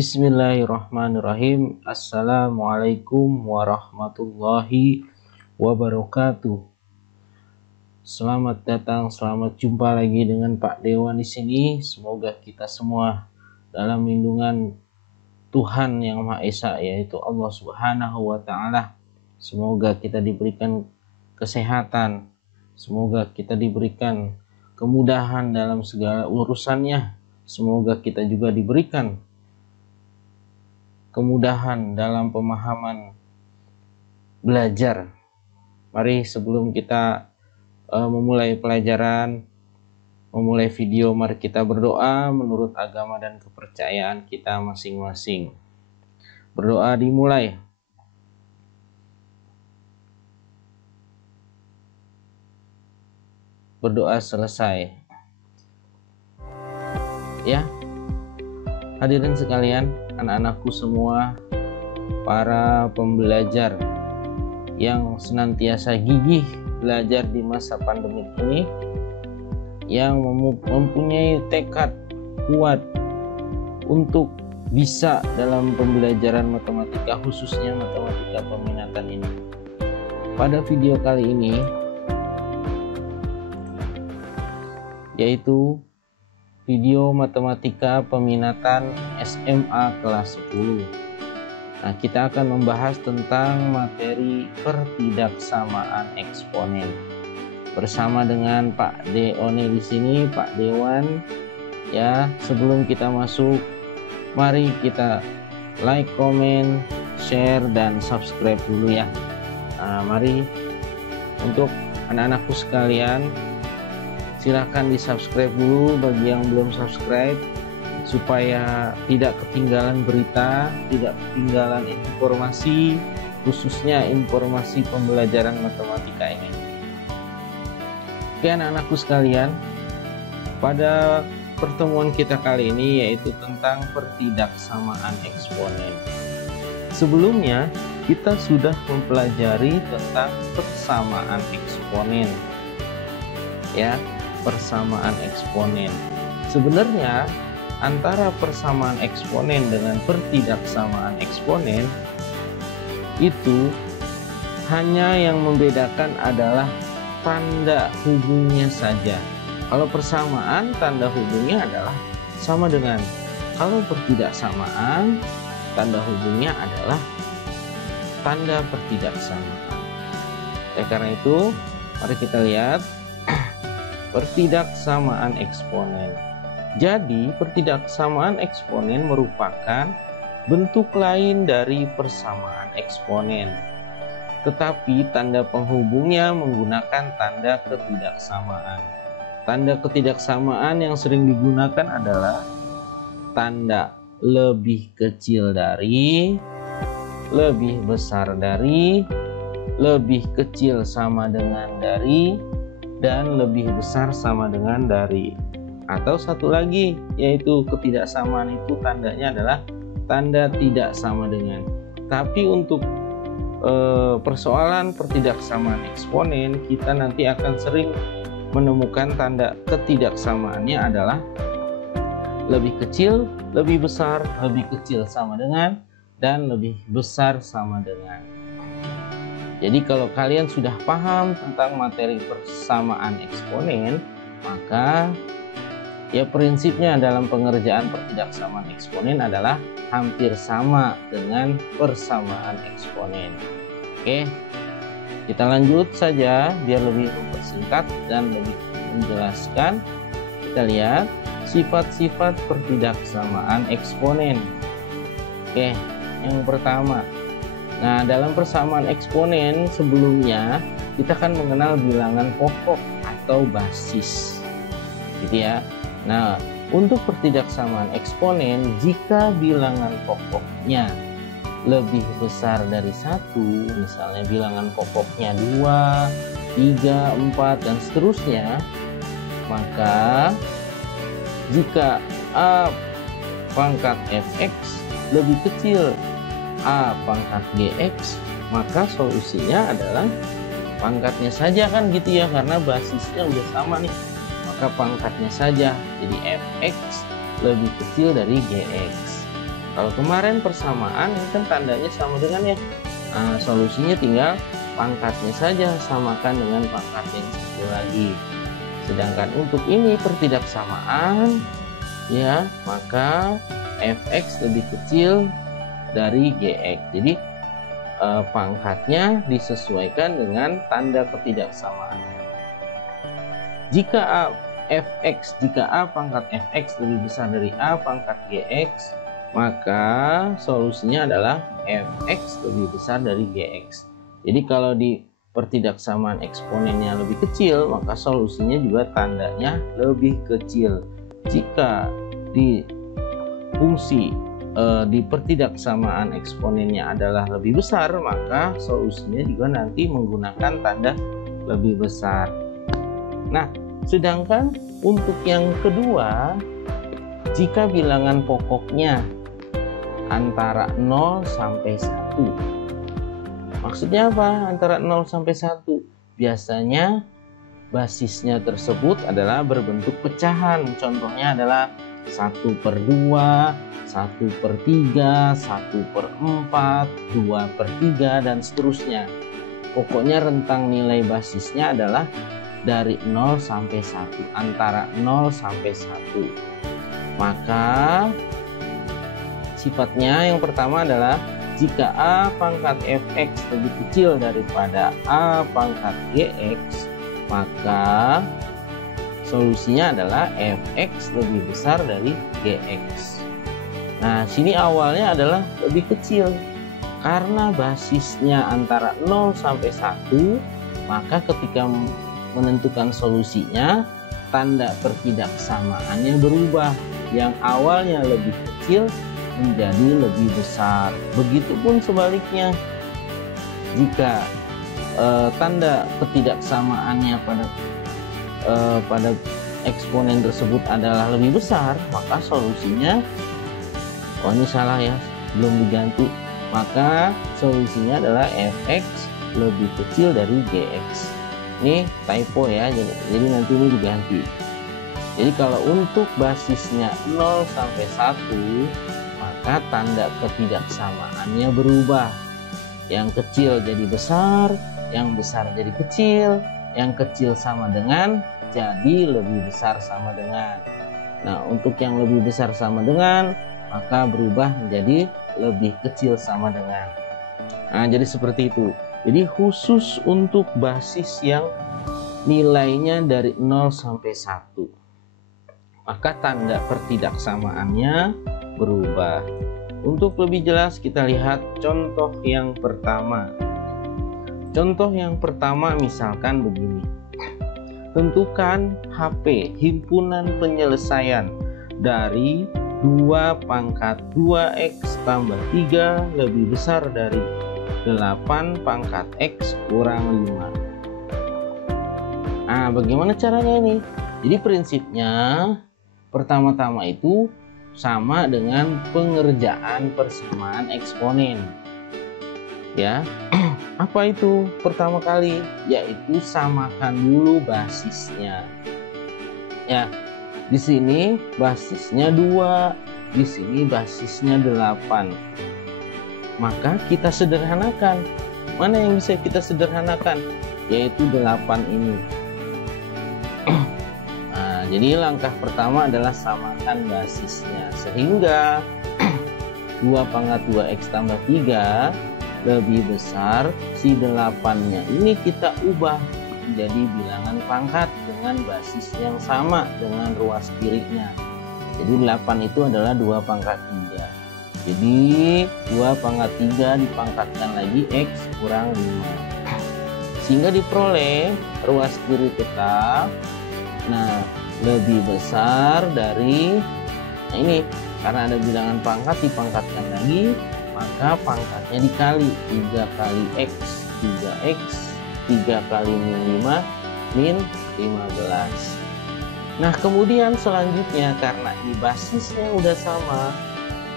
Bismillahirrahmanirrahim. Assalamualaikum warahmatullahi wabarakatuh. Selamat datang, selamat jumpa lagi dengan Pak Dewan di sini. Semoga kita semua dalam lindungan Tuhan yang Maha Esa, yaitu Allah Subhanahu wa Ta'ala. Semoga kita diberikan kesehatan, semoga kita diberikan kemudahan dalam segala urusannya. Semoga kita juga diberikan kemudahan dalam pemahaman belajar. Mari sebelum kita memulai pelajaran, memulai video, mari kita berdoa menurut agama dan kepercayaan kita masing-masing. Berdoa dimulai. Berdoa selesai. Ya, hadirin sekalian, anak-anakku semua, para pembelajar yang senantiasa gigih belajar di masa pandemi ini, yang mempunyai tekad kuat untuk bisa dalam pembelajaran matematika, khususnya matematika peminatan ini. Pada video kali ini, yaitu video matematika peminatan SMA kelas 10. Nah, kita akan membahas tentang materi pertidaksamaan eksponen. Bersama dengan Pak Deone di sini, Pak Dewan. Ya, sebelum kita masuk, mari kita like, comment, share, dan subscribe dulu ya. Nah, mari untuk anak-anakku sekalian, silahkan di subscribe dulu bagi yang belum subscribe, supaya tidak ketinggalan berita, tidak ketinggalan informasi, khususnya informasi pembelajaran matematika ini. Oke anak-anakku sekalian, pada pertemuan kita kali ini yaitu tentang pertidaksamaan eksponen. Sebelumnya kita sudah mempelajari tentang persamaan eksponen, ya. Persamaan eksponen. Sebenarnya antara persamaan eksponen dengan pertidaksamaan eksponen itu hanya yang membedakan adalah tanda hubungnya saja. Kalau persamaan, tanda hubungnya adalah sama dengan. Kalau pertidaksamaan, tanda hubungnya adalah tanda pertidaksamaan. Karena itu, mari kita lihat pertidaksamaan eksponen. Jadi, pertidaksamaan eksponen merupakan bentuk lain dari persamaan eksponen. Tetapi tanda penghubungnya menggunakan tanda ketidaksamaan. Tanda ketidaksamaan yang sering digunakan adalah tanda lebih kecil dari, lebih besar dari, lebih kecil sama dengan dari, dan lebih besar sama dengan dari. Atau satu lagi, yaitu ketidaksamaan itu tandanya adalah tanda tidak sama dengan. Tapi untuk persoalan pertidaksamaan eksponen, kita nanti akan sering menemukan tanda ketidaksamaannya adalah lebih kecil, lebih besar, lebih kecil sama dengan, dan lebih besar sama dengan. Jadi kalau kalian sudah paham tentang materi persamaan eksponen, maka ya prinsipnya dalam pengerjaan pertidaksamaan eksponen adalah hampir sama dengan persamaan eksponen. Oke, kita lanjut saja biar lebih mempersingkat dan lebih menjelaskan. Kita lihat sifat-sifat pertidaksamaan eksponen. Oke, yang pertama. Nah, dalam persamaan eksponen sebelumnya kita kan mengenal bilangan pokok atau basis, gitu ya. Nah, untuk pertidaksamaan eksponen, jika bilangan pokoknya lebih besar dari 1, misalnya bilangan pokoknya 2, 3, 4, dan seterusnya, maka jika A pangkat fx lebih kecil A pangkat gx, maka solusinya adalah pangkatnya saja kan gitu ya, karena basisnya udah sama nih, maka pangkatnya saja, jadi fx lebih kecil dari gx. Kalau kemarin persamaan, ini kan tandanya sama dengan ya. Nah, solusinya tinggal pangkatnya saja samakan dengan pangkat yang satu lagi. Sedangkan untuk ini pertidaksamaan, ya, maka fx lebih kecil dari gx. Jadi pangkatnya disesuaikan dengan tanda ketidaksamaannya. Jika A pangkat fx lebih besar dari A pangkat gx, maka solusinya adalah fx lebih besar dari gx. Jadi kalau di pertidaksamaan eksponennya lebih kecil, maka solusinya juga tandanya lebih kecil. Jika di fungsi di pertidaksamaan eksponennya adalah lebih besar, maka solusinya juga nanti menggunakan tanda lebih besar. Nah, sedangkan untuk yang kedua, jika bilangan pokoknya antara 0 sampai 1. Maksudnya apa? Antara 0 sampai 1. Biasanya basisnya tersebut adalah berbentuk pecahan. Contohnya adalah 1/2, 1/3, 1/4, 2/3, dan seterusnya. Pokoknya rentang nilai basisnya adalah dari 0 sampai 1, antara 0 sampai 1. Maka sifatnya yang pertama adalah jika A pangkat fx lebih kecil daripada A pangkat gx, maka solusinya adalah fx lebih besar dari gx. Nah, sini awalnya adalah lebih kecil. Karena basisnya antara 0 sampai 1, maka ketika menentukan solusinya, tanda pertidaksamaannya berubah. Yang awalnya lebih kecil menjadi lebih besar. Begitupun sebaliknya, jika tanda ketidaksamaannya pada eksponen tersebut adalah lebih besar, maka solusinya, oh ini salah ya, belum diganti, maka solusinya adalah fx lebih kecil dari gx. Ini typo ya, jadi nanti ini diganti. Jadi kalau untuk basisnya 0 sampai 1, maka tanda ketidaksamaannya berubah. Yang kecil jadi besar, yang besar jadi kecil, yang kecil sama dengan, jadi lebih besar sama dengan. Nah, untuk yang lebih besar sama dengan, maka berubah menjadi lebih kecil sama dengan. Nah, jadi seperti itu. Jadi khusus untuk basis yang nilainya dari 0 sampai 1, maka tanda pertidaksamaannya berubah. Untuk lebih jelas kita lihat contoh yang pertama. Contoh yang pertama misalkan begini. Tentukan HP himpunan penyelesaian dari 2 pangkat 2x tambah 3 lebih besar dari 8 pangkat x kurang 5. Nah, bagaimana caranya ini? Jadi prinsipnya pertama-tama itu sama dengan pengerjaan persamaan eksponen. Ya, apa itu pertama kali? Yaitu samakan dulu basisnya. Ya, di sini basisnya 2, di sini basisnya 8. Maka kita sederhanakan. Mana yang bisa kita sederhanakan? Yaitu 8 ini. Nah, jadi langkah pertama adalah samakan basisnya. Sehingga 2 pangkat 2x tambah 3 lebih besar, si 8-nya ini kita ubah menjadi bilangan pangkat dengan basis yang sama dengan ruas kirinya. Jadi 8 itu adalah 2 pangkat 3. Jadi 2 pangkat 3 dipangkatkan lagi x kurang 5. Sehingga diperoleh ruas kiri tetap, nah, lebih besar dari, nah ini karena ada bilangan pangkat dipangkatkan lagi, maka pangkatnya dikali 3 kali x, 3x, 3 kali min 5, min 15. Nah, kemudian selanjutnya karena ini basisnya udah sama,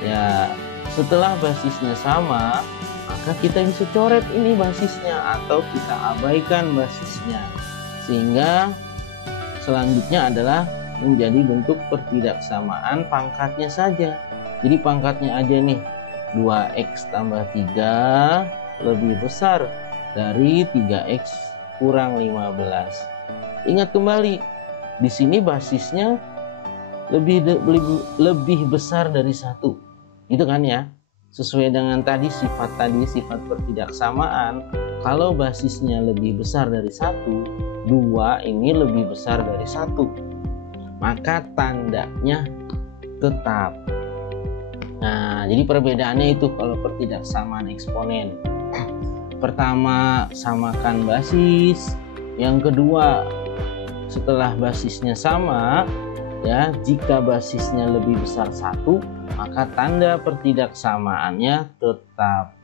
ya setelah basisnya sama, maka kita bisa coret ini basisnya atau kita abaikan basisnya. Sehingga selanjutnya adalah menjadi bentuk pertidaksamaan pangkatnya saja. Jadi pangkatnya aja nih, 2x tambah 3 lebih besar dari 3x kurang 15. Ingat kembali, di sini basisnya lebih besar dari 1. Gitu kan ya? Sesuai dengan sifat pertidaksamaan, kalau basisnya lebih besar dari 1, 2 ini lebih besar dari 1. Maka tandanya tetap. Nah, jadi perbedaannya itu kalau pertidaksamaan eksponen. Pertama, samakan basis. Yang kedua, setelah basisnya sama, ya, jika basisnya lebih besar 1, maka tanda pertidaksamaannya tetap.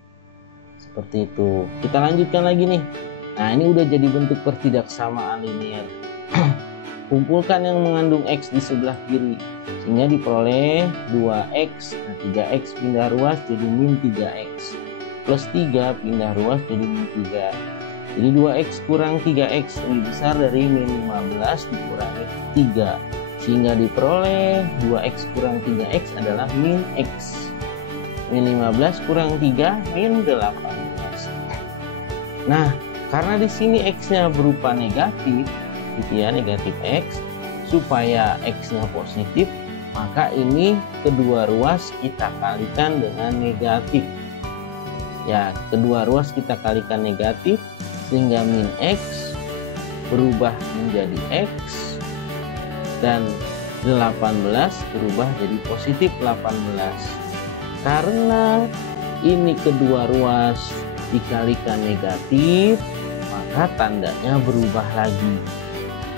Seperti itu. Kita lanjutkan lagi nih. Nah, ini udah jadi bentuk pertidaksamaan linear. Kumpulkan yang mengandung X di sebelah kiri, sehingga diperoleh 2X. Nah, 3X pindah ruas jadi min 3X. Plus 3 pindah ruas jadi min 3. Jadi 2X kurang 3X lebih besar dari min 15 dikurangi 3. Sehingga diperoleh 2X kurang 3X adalah min X. Min 15 kurang 3 min 18. Nah, karena di sini X-nya berupa negatif, gitu ya, negatif X, supaya X-nya positif, maka ini kedua ruas kita kalikan dengan negatif. Ya, kedua ruas kita kalikan negatif, sehingga min X berubah menjadi X, dan 18 berubah jadi positif 18. Karena ini kedua ruas dikalikan negatif, maka tandanya berubah lagi.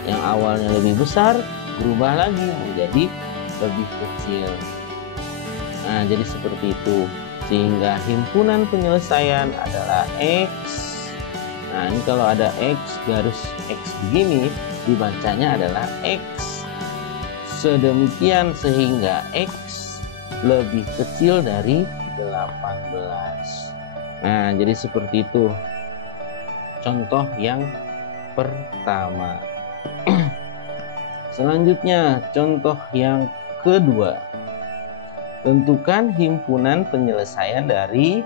Yang awalnya lebih besar berubah lagi menjadi lebih kecil. Nah, jadi seperti itu. Sehingga himpunan penyelesaian adalah X. Nah, ini kalau ada X garis X begini, dibacanya adalah X. Sedemikian sehingga X lebih kecil dari 18. Nah, jadi seperti itu. Contoh yang pertama. Selanjutnya, contoh yang kedua. Tentukan himpunan penyelesaian dari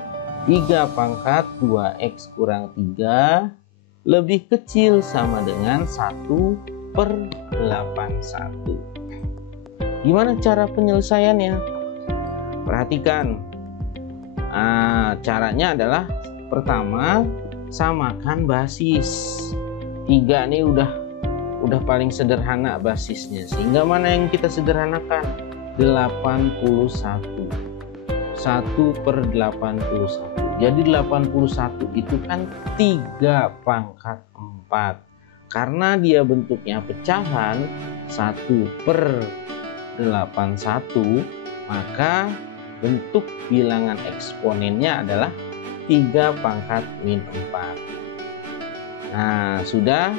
3 pangkat 2X kurang 3 lebih kecil sama dengan 1/81. Gimana cara penyelesaiannya? Perhatikan. Caranya adalah pertama, samakan basis. 3 ini udah paling sederhana basisnya, sehingga mana yang kita sederhanakan? 81. 1/81. Jadi 81 itu kan 3 pangkat 4. Karena dia bentuknya pecahan 1/81, maka bentuk bilangan eksponennya adalah 3 pangkat min 4. Nah, sudah,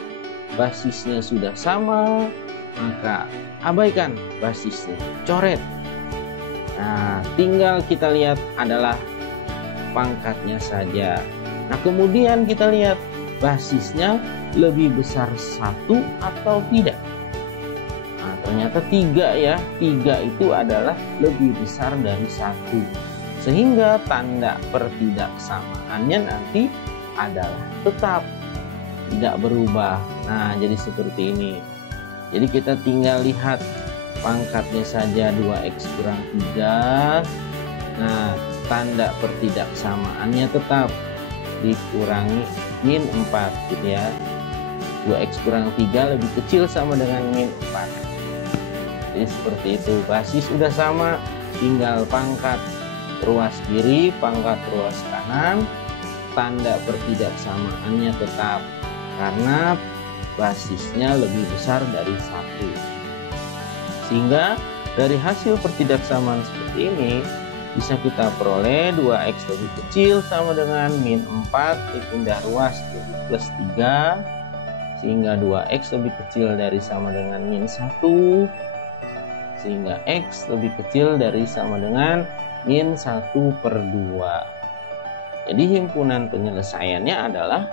basisnya sudah sama, maka abaikan basisnya, coret. Nah, tinggal kita lihat adalah pangkatnya saja. Nah, kemudian kita lihat basisnya lebih besar 1 atau tidak. Nah, ternyata 3 ya. 3 itu adalah lebih besar dari 1. Sehingga tanda pertidaksamaannya nanti adalah tetap, tidak berubah. Nah, jadi seperti ini. Jadi kita tinggal lihat pangkatnya saja 2X kurang 3. Nah, tanda pertidaksamaannya tetap dikurangi min 4 gitu ya. 2X kurang 3 lebih kecil sama dengan min 4. Jadi seperti itu. Basis sudah sama, tinggal pangkat ruas kiri, pangkat ruas kanan. Tanda pertidaksamaannya tetap karena basisnya lebih besar dari 1. Sehingga dari hasil pertidaksamaan seperti ini bisa kita peroleh 2X lebih kecil sama dengan min 4 dipindah ruas jadi plus 3, sehingga 2X lebih kecil dari sama dengan min 1, sehingga X lebih kecil dari sama dengan min 1/2. Jadi himpunan penyelesaiannya adalah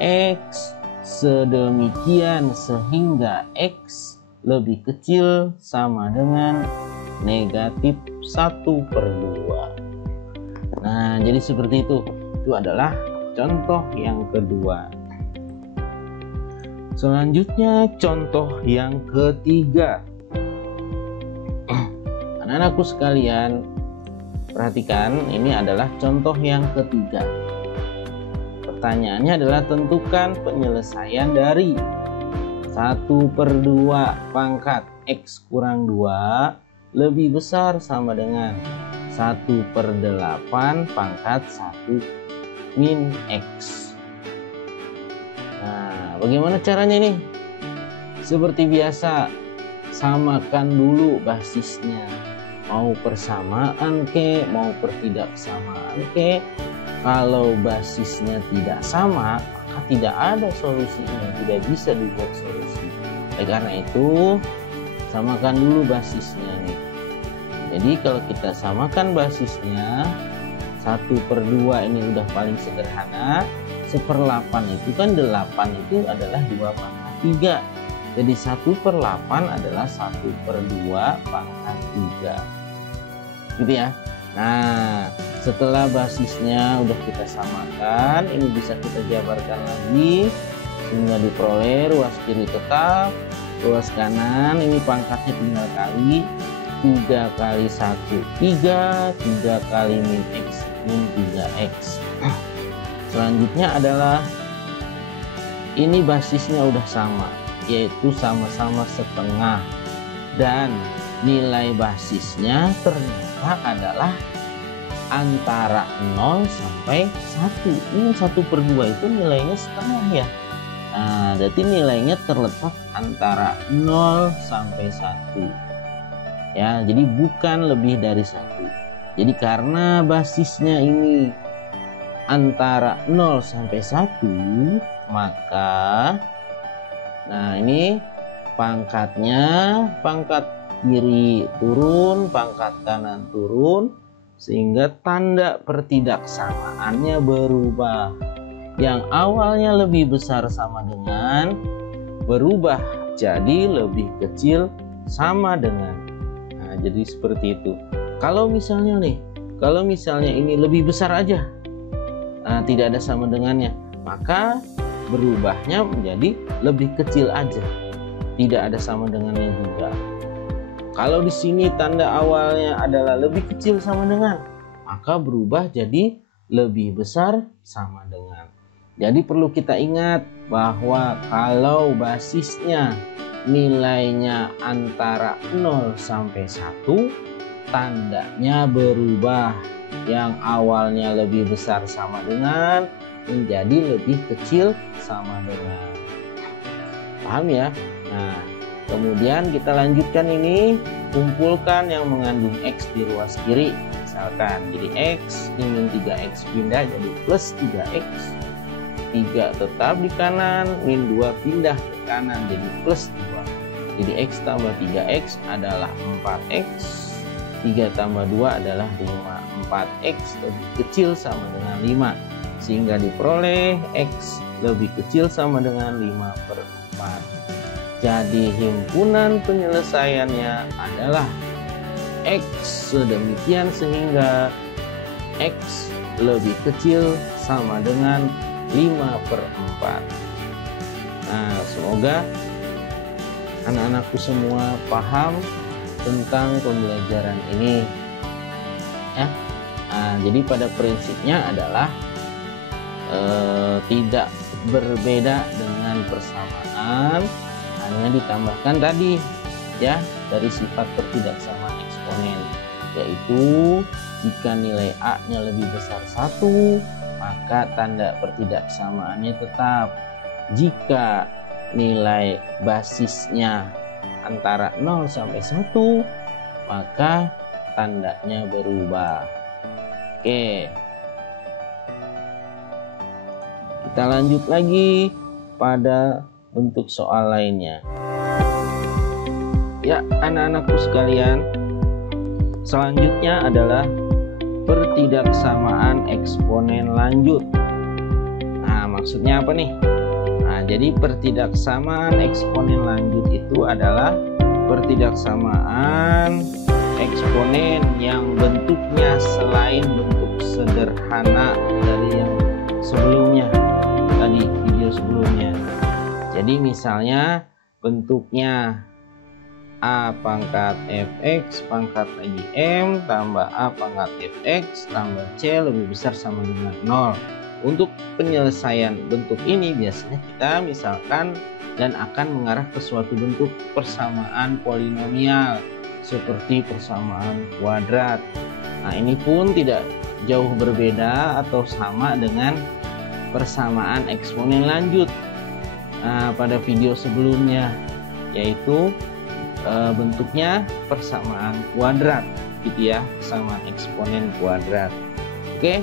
X sedemikian sehingga X lebih kecil sama dengan negatif 1/2. Nah, jadi seperti itu. Itu adalah contoh yang kedua. Selanjutnya contoh yang ketiga. Anak-anakku sekalian, perhatikan, ini adalah contoh yang ketiga. Pertanyaannya adalah tentukan penyelesaian dari 1/2 pangkat X kurang 2 lebih besar sama dengan 1/8 pangkat 1 min X. Nah, bagaimana caranya nih? Seperti biasa, samakan dulu basisnya. Mau persamaan ke, mau pertidaksamaan ke. Kalau basisnya tidak sama, maka tidak ada solusinya, tidak bisa dibuat solusi. Oleh karena itu, samakan dulu basisnya nih. Jadi kalau kita samakan basisnya, 1/2 ini udah paling sederhana. 1/8 itu kan 8 itu adalah 2/3. Jadi 1/8 adalah 1/2 pangkat 3. Gitu ya. Nah, setelah basisnya udah kita samakan, ini bisa kita jabarkan lagi sehingga diperoleh ruas kiri tetap, ruas kanan ini pangkatnya tinggal kali 3 kali 1 3, 3 kali min X min 3X. Selanjutnya adalah ini basisnya udah sama, yaitu sama-sama setengah, dan nilai basisnya ternyata adalah antara 0 sampai 1. Ini 1/2 itu nilainya setengah ya. Nah, berarti nilainya terletak antara 0 sampai 1. Ya, jadi bukan lebih dari 1. Jadi karena basisnya ini antara 0 sampai 1, maka nah ini pangkatnya, pangkat kiri turun, pangkat kanan turun, sehingga tanda pertidaksamaannya berubah. Yang awalnya lebih besar sama dengan berubah jadi lebih kecil sama dengan. Nah, jadi seperti itu. Kalau misalnya ini lebih besar aja, tidak ada sama dengannya, maka berubahnya menjadi lebih kecil aja, tidak ada sama dengannya juga. Kalau di sini tanda awalnya adalah lebih kecil sama dengan, maka berubah jadi lebih besar sama dengan. Jadi perlu kita ingat bahwa kalau basisnya nilainya antara 0 sampai 1, tandanya berubah. Yang awalnya lebih besar sama dengan menjadi lebih kecil sama dengan. Paham ya? Nah, kemudian kita lanjutkan ini, kumpulkan yang mengandung X di ruas kiri. Misalkan jadi X, min 3X pindah jadi plus 3X. 3 tetap di kanan, min 2 pindah ke kanan jadi plus 2. Jadi X tambah 3X adalah 4X. 3 tambah 2 adalah 5. 4X lebih kecil sama dengan 5. Sehingga diperoleh X lebih kecil sama dengan 5/4. Jadi himpunan penyelesaiannya adalah X sedemikian sehingga X lebih kecil sama dengan 5/4. Nah, semoga anak-anakku semua paham tentang pembelajaran ini ya. Nah, jadi pada prinsipnya adalah tidak berbeda dengan persamaan, hanya ditambahkan tadi ya dari sifat pertidaksamaan eksponen, yaitu jika nilai A-nya lebih besar 1, maka tanda pertidaksamaannya tetap. Jika nilai basisnya antara 0 sampai 1, maka tandanya berubah. Oke, kita lanjut lagi pada bentuk soal lainnya. Ya, anak-anakku sekalian, selanjutnya adalah pertidaksamaan eksponen lanjut. Nah, maksudnya apa nih? Nah, jadi pertidaksamaan eksponen lanjut itu adalah pertidaksamaan eksponen yang bentuknya selain bentuk sederhana dari yang sebelumnya tadi, video sebelumnya. Jadi misalnya bentuknya A pangkat fx pangkat lagi m tambah A pangkat fx tambah c lebih besar sama dengan 0. Untuk penyelesaian bentuk ini biasanya kita misalkan dan akan mengarah ke suatu bentuk persamaan polinomial seperti persamaan kuadrat. Nah, ini pun tidak jauh berbeda atau sama dengan persamaan eksponen lanjut pada video sebelumnya, yaitu bentuknya persamaan kuadrat gitu ya, persamaan eksponen kuadrat. Oke,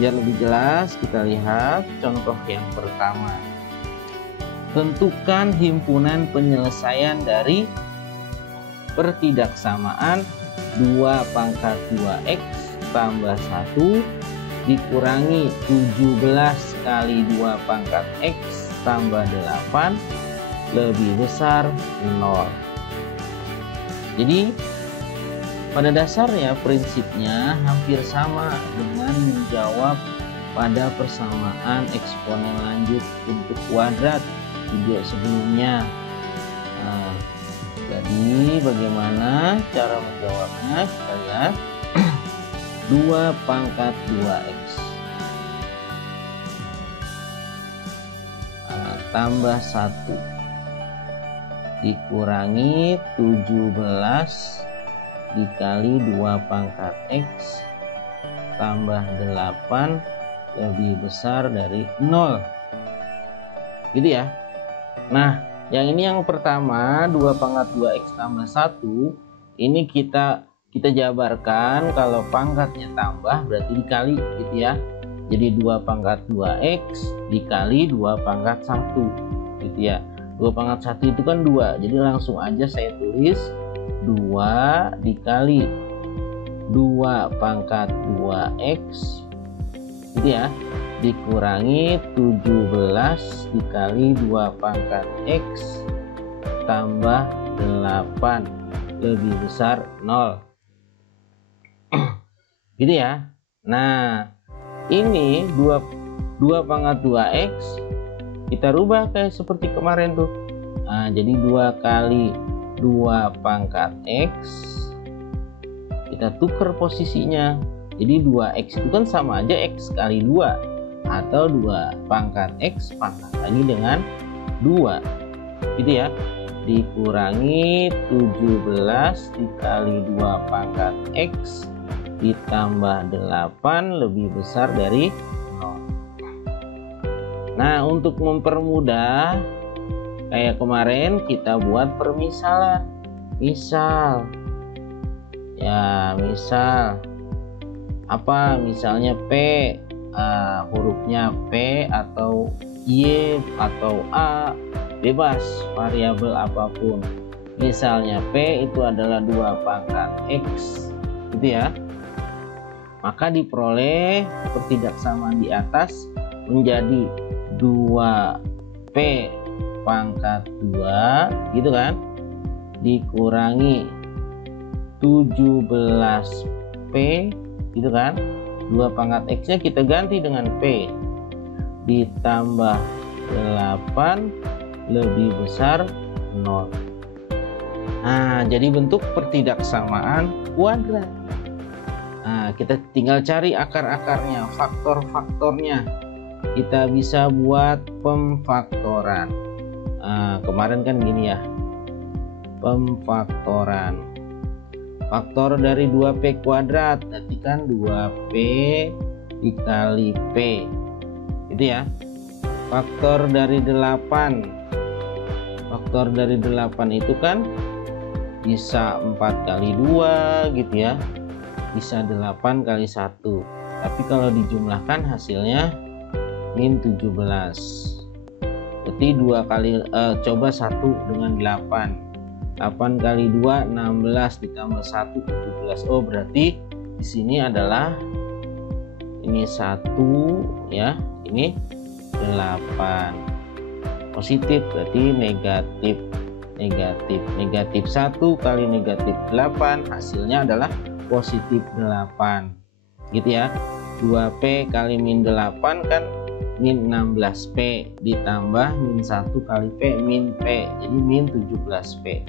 biar lebih jelas kita lihat contoh yang pertama. Tentukan himpunan penyelesaian dari pertidaksamaan 2 pangkat 2x tambah 1 dikurangi 17 kali 2 pangkat x tambah 8 lebih besar 0. Jadi pada dasarnya prinsipnya hampir sama dengan menjawab pada persamaan eksponen lanjut untuk kuadrat video sebelumnya. Jadi bagaimana cara menjawabnya? Kita lihat 2 pangkat 2x tambah 1 dikurangi 17 dikali 2 pangkat x tambah 8 lebih besar dari 0 gitu ya. Nah, yang ini yang pertama 2 pangkat 2x tambah 1 ini kita jabarkan, kalau pangkatnya tambah berarti dikali gitu ya. Jadi 2 pangkat 2x dikali 2 pangkat 1 gitu ya. 2 pangkat 1 itu kan 2, jadi langsung aja saya tulis 2 dikali 2 pangkat 2x gitu ya, dikurangi 17 dikali 2 pangkat x tambah 8 lebih besar 0 gitu ya. Nah, ini 2 pangkat 2x kita rubah kayak seperti kemarin tuh. Nah, jadi 2 kali 2 pangkat x kita tukar posisinya. Jadi 2x itu kan sama aja x kali 2 atau 2 pangkat x pangkat lagi dengan 2 gitu ya, dikurangi 17 dikali 2 pangkat x ditambah 8 lebih besar dari 0. Nah, untuk mempermudah kayak kemarin kita buat permisalan. Misal apa, misalnya P, hurufnya P atau Y atau A, bebas variabel apapun. Misalnya P itu adalah 2 pangkat x gitu ya, maka diperoleh pertidaksamaan di atas menjadi 2P pangkat 2 gitu kan, dikurangi 17P gitu kan, 2 pangkat x nya kita ganti dengan P ditambah 8 lebih besar 0. Nah, jadi bentuk pertidaksamaan kuadrat. Nah, kita tinggal cari akar-akarnya, faktor-faktornya. Kita bisa buat pemfaktoran. Nah, kemarin kan gini ya, pemfaktoran. Faktor dari 2P kuadrat berarti kan 2P dikali P gitu ya. Faktor dari 8, faktor dari 8 itu kan bisa 4 kali 2 gitu ya, bisa 8 kali 1, tapi kalau dijumlahkan hasilnya min 17. Berarti 2 kali coba 1 dengan 8 kali 2 16 ditambah 1 17. Oh, berarti di sini adalah ini 1 ya, ini 8 positif, berarti negatif negatif. Negatif 1 kali negatif 8 hasilnya adalah positif 8. Gitu ya. 2P kali min 8 kan min 16P ditambah min 1 kali P min P, jadi min 17P.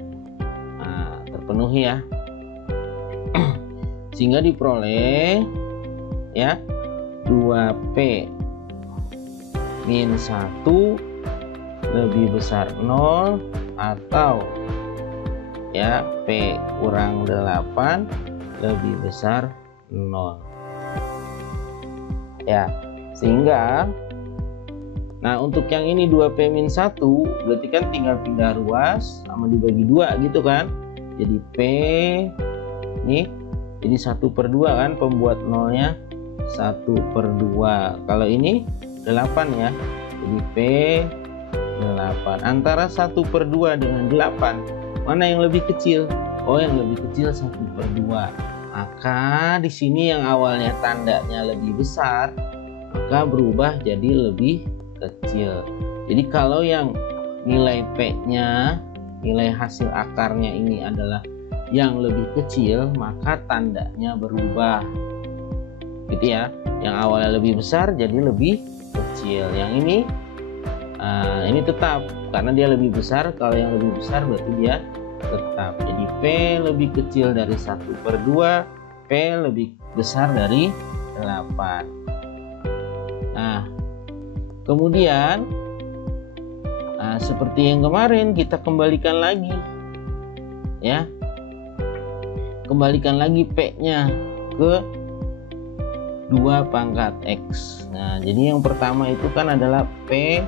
Nah, terpenuhi ya. Sehingga diperoleh ya 2P min 1 lebih besar 0 atau ya P kurang 8 lebih besar 0 ya. Sehingga nah untuk yang ini 2P min 1 berarti kan tinggal pindah ruas sama dibagi 2 gitu kan. Jadi P ini jadi 1/2 kan, pembuat nolnya 1/2. Kalau ini 8 ya, jadi P 8. Antara 1/2 dengan 8 mana yang lebih kecil? Oh, yang lebih kecil 1/2. Maka di sini yang awalnya tandanya lebih besar maka berubah jadi lebih kecil. Jadi kalau yang nilai P-nya, nilai hasil akarnya ini adalah yang lebih kecil, maka tandanya berubah. Gitu ya. Yang awalnya lebih besar jadi lebih kecil. Yang ini tetap karena dia lebih besar. Kalau yang lebih besar berarti dia tetap. Jadi P lebih kecil dari 1/2, P lebih besar dari 8. Nah, kemudian seperti yang kemarin kita kembalikan lagi ya, kembalikan lagi P-nya ke 2 pangkat X. Nah, jadi yang pertama itu kan adalah P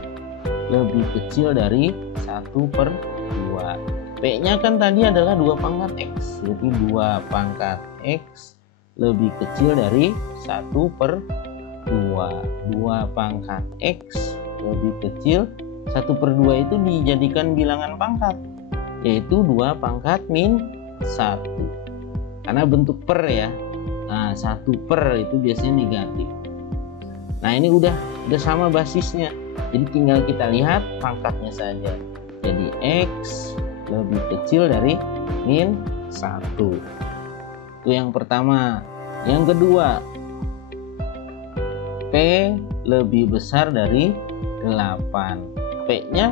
lebih kecil dari 1/2. P-nya kan tadi adalah 2 pangkat X, jadi 2 pangkat X lebih kecil dari 1/2. 2 pangkat X lebih kecil 1/2 itu dijadikan bilangan pangkat, yaitu 2 pangkat min 1 karena bentuk per ya. Nah, 1/, itu biasanya negatif. Nah, ini udah sama basisnya, jadi tinggal kita lihat pangkatnya saja. Jadi X lebih kecil dari min 1. Itu yang pertama. Yang kedua, P lebih besar dari 8. P-nya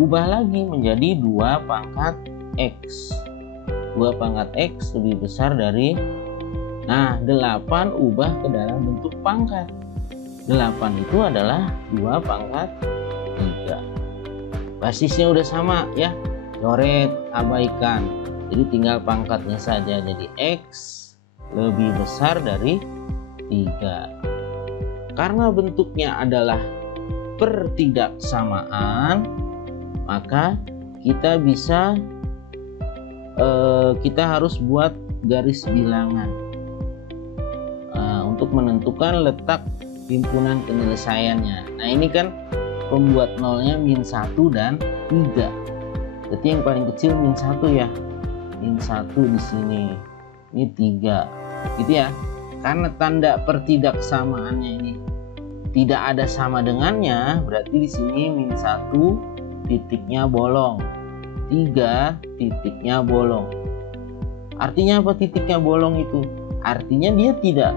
ubah lagi menjadi 2 pangkat X. 2 pangkat X lebih besar dari, nah 8 ubah ke dalam bentuk pangkat. 8 itu adalah 2 pangkat 3. Basisnya udah sama ya, coret, abaikan. Jadi tinggal pangkatnya saja. Jadi X lebih besar dari 3. Karena bentuknya adalah pertidaksamaan, maka kita bisa kita harus buat garis bilangan untuk menentukan letak himpunan penyelesaiannya. Nah, ini kan pembuat nolnya min 1 dan 3. Berarti yang paling kecil min 1 ya. Min 1 di sini. Ini 3. Gitu ya. Karena tanda pertidaksamaannya ini tidak ada sama dengannya, berarti di sini min 1 titiknya bolong, 3 titiknya bolong. Artinya apa titiknya bolong itu? Artinya dia tidak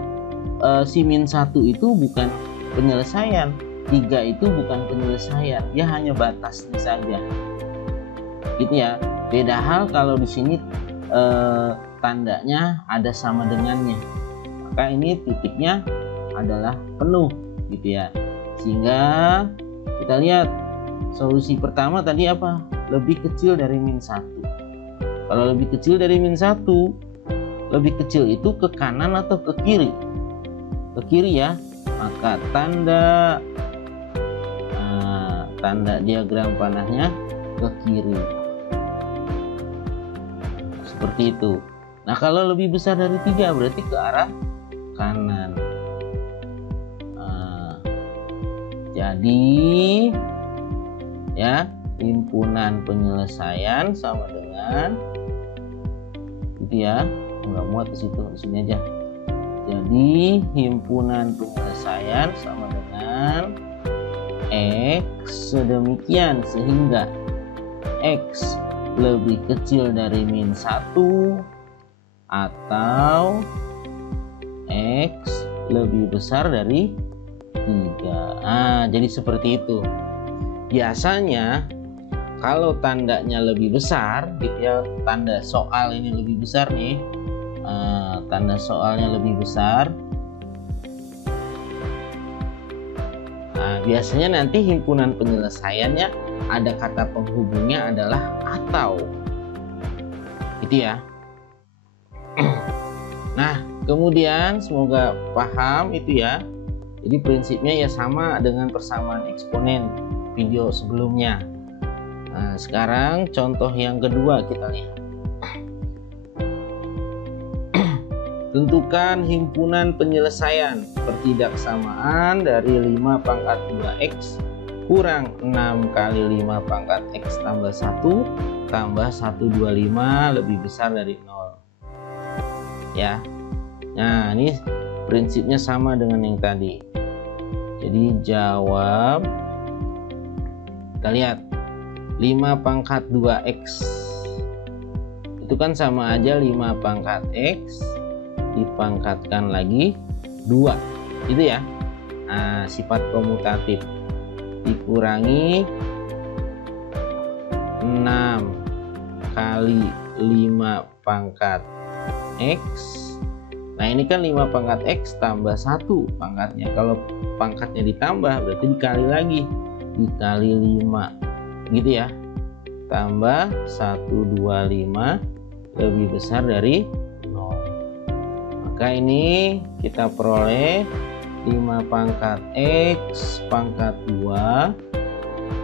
si min 1 itu bukan penyelesaian, 3 itu bukan penyelesaian, dia hanya batasnya saja. Gitu ya. Beda hal kalau di sini tandanya ada sama dengannya. Maka ini titiknya adalah penuh gitu ya. Sehingga kita lihat solusi pertama tadi apa? Lebih kecil dari min 1. Kalau lebih kecil dari min 1, lebih kecil itu ke kanan atau ke kiri? Ke kiri ya. Maka tanda diagram panahnya ke kiri. Seperti itu. Nah, kalau lebih besar dari 3 berarti ke arah kanan. Jadi ya, himpunan penyelesaian sama dengan gitu ya. Nggak muat di situ, di sini aja. Jadi himpunan penyelesaian sama dengan X sedemikian sehingga X lebih kecil dari min 1 atau X lebih besar dari 3. Jadi seperti itu. Biasanya kalau tandanya lebih besar gitu ya, tanda soal ini lebih besar nih, tanda soalnya lebih besar, biasanya nanti himpunan penyelesaiannya ada kata penghubungnya adalah atau, gitu ya. Nah, kemudian semoga paham itu ya. Jadi prinsipnya ya sama dengan persamaan eksponen video sebelumnya. Nah, sekarang contoh yang kedua kita lihat. Tentukan himpunan penyelesaian pertidaksamaan dari 5 pangkat 2x kurang 6 kali 5 pangkat x tambah 1 tambah 125 lebih besar dari 0. Ya. Nah, ini prinsipnya sama dengan yang tadi. Jadi jawab, kita lihat 5 pangkat 2x itu kan sama aja 5 pangkat x dipangkatkan lagi 2, gitu ya. Nah, sifat komutatif dikurangi 6 kali 5 pangkat x. Nah, ini kan 5 pangkat x tambah 1 pangkatnya. Kalau pangkatnya ditambah berarti dikali lagi, dikali 5, gitu ya. Tambah 125 lebih besar dari 0. Maka ini kita peroleh 5 pangkat x pangkat 2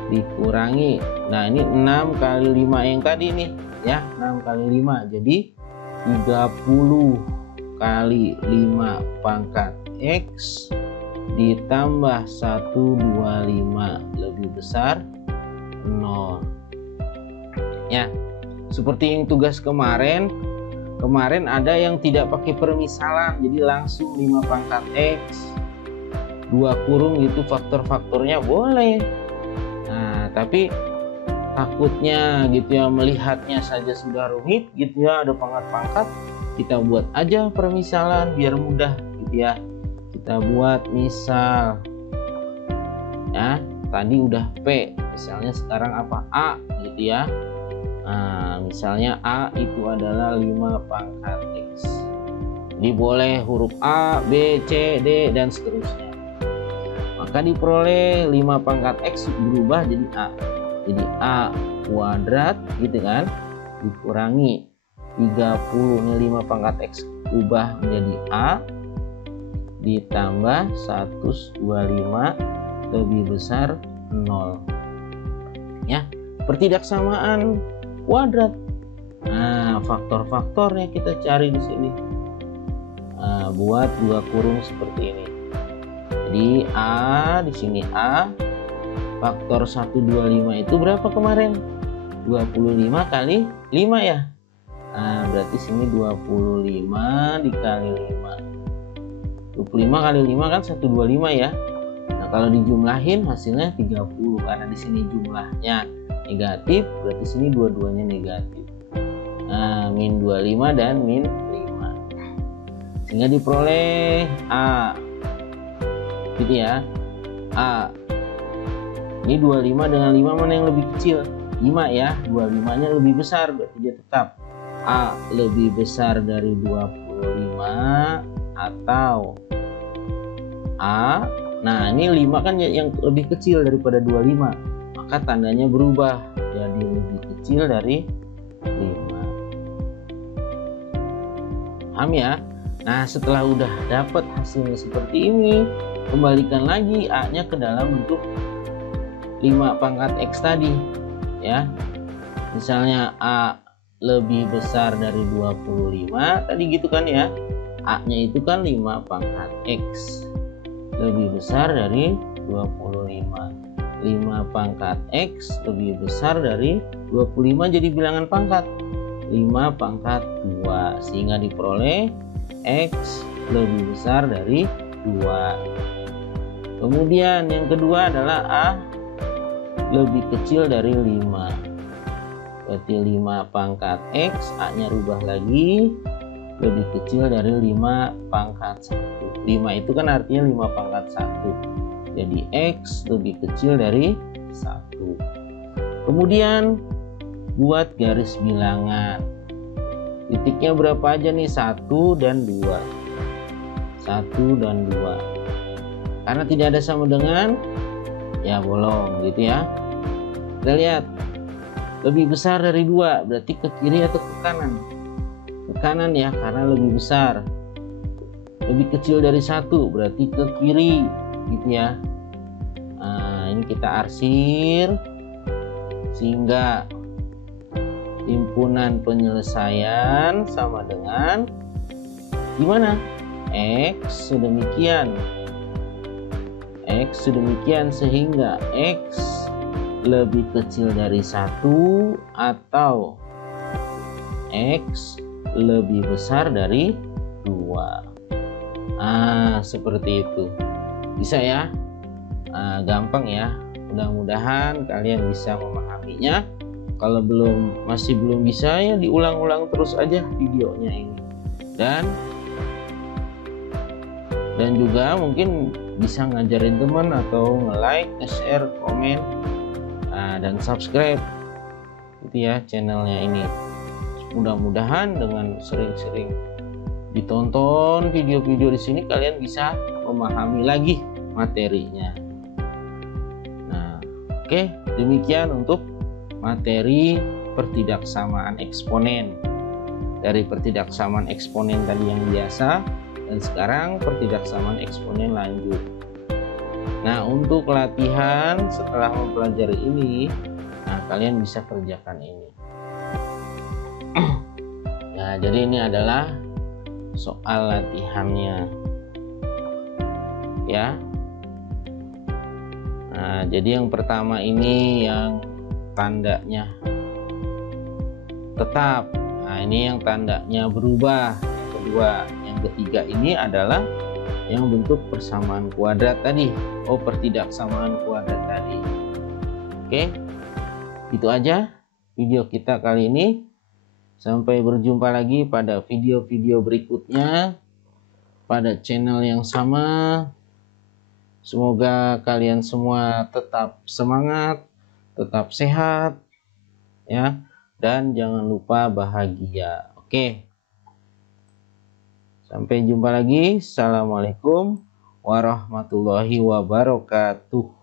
dikurangi, nah ini 6 kali 5 yang tadi nih ya, 6 kali 5 jadi 30 kali 5 pangkat x ditambah 125 lebih besar 0 ya. Seperti yang tugas kemarin ada yang tidak pakai permisalan, jadi langsung 5 pangkat x 2 kurung gitu faktor-faktornya boleh. Nah, tapi takutnya gitu ya, melihatnya saja sudah rumit gitu ya, ada pangkat-pangkat, kita buat aja permisalan biar mudah gitu ya. Kita buat misal ya, tadi udah P, misalnya sekarang apa, A gitu ya. Nah, misalnya A itu adalah 5 pangkat X. Jadi boleh huruf A, B, C, D, dan seterusnya. Maka diperoleh 5 pangkat X berubah jadi A. Jadi A kuadrat gitu kan, dikurangi 30, ini 5 pangkat X ubah menjadi A, ditambah 125 lebih besar 0. Ya, pertidaksamaan kuadrat. Nah, faktor-faktornya kita cari di sini. Nah, buat 2 kurung seperti ini. Jadi A di sini A, faktor 125 itu berapa kemarin? 25 kali 5 ya. Nah, berarti sini 25 dikali 5. 25 kali 5 kan 125 ya. Nah, kalau dijumlahin hasilnya 30 karena di sini jumlahnya negatif, berarti sini dua-duanya negatif. Nah, min 25 dan min 5. Sehingga diperoleh A. Gitu ya. A. Ini 25 dengan 5 mana yang lebih kecil? 5 ya. 25-nya lebih besar, berarti dia tetap A lebih besar dari 25 atau A. Nah, ini 5 kan yang lebih kecil daripada 25. Maka tandanya berubah jadi lebih kecil dari 5. Paham ya? Nah, setelah udah dapat hasilnya seperti ini, kembalikan lagi A-nya ke dalam bentuk 5 pangkat X tadi ya. Misalnya A lebih besar dari 25 tadi gitu kan ya. A-nya itu kan 5 pangkat X lebih besar dari 25. 5 pangkat X lebih besar dari 25 jadi bilangan pangkat 5 pangkat 2, sehingga diperoleh X lebih besar dari 2. Kemudian yang kedua adalah A lebih kecil dari 5. Berarti 5 pangkat X, A-nya rubah lagi, lebih kecil dari 5 pangkat 1. 5 itu kan artinya 5 pangkat 1. Jadi X lebih kecil dari 1. Kemudian buat garis bilangan. Titiknya berapa aja nih? 1 dan 2. 1 dan 2. Karena tidak ada sama dengan, ya bolong gitu ya. Kita lihat. Lebih besar dari 2, berarti ke kiri atau ke kanan? Ke kanan ya, karena lebih besar. Lebih kecil dari 1, berarti ke kiri gitu ya. Nah, ini kita arsir sehingga himpunan penyelesaian sama dengan gimana? X sedemikian. X sedemikian sehingga X lebih kecil dari 1 atau X lebih besar dari 2. Seperti itu. Bisa ya? Gampang ya. Mudah-mudahan kalian bisa memahaminya. Kalau masih belum bisa ya diulang-ulang terus aja videonya ini. Dan juga mungkin bisa ngajarin teman atau nge-like, nge-share, komen, dan subscribe gitu ya channelnya ini. Mudah-mudahan dengan sering-sering ditonton video-video di sini kalian bisa memahami lagi materinya. Nah, oke, demikian untuk materi pertidaksamaan eksponen. Dari pertidaksamaan eksponen tadi yang biasa, dan sekarang pertidaksamaan eksponen lanjut. Nah, untuk latihan setelah mempelajari ini, kalian bisa kerjakan ini. Nah, jadi ini adalah soal latihannya. Ya. Nah, jadi yang pertama ini yang tandanya tetap. Nah, ini yang tandanya berubah. Yang kedua, yang ketiga ini adalah yang bentuk persamaan kuadrat tadi. Pertidaksamaan kuadrat tadi. Oke, itu aja video kita kali ini. Sampai berjumpa lagi pada video-video berikutnya pada channel yang sama. Semoga kalian semua tetap semangat, tetap sehat ya, dan jangan lupa bahagia. Oke. Sampai jumpa lagi. Assalamualaikum warahmatullahi wabarakatuh.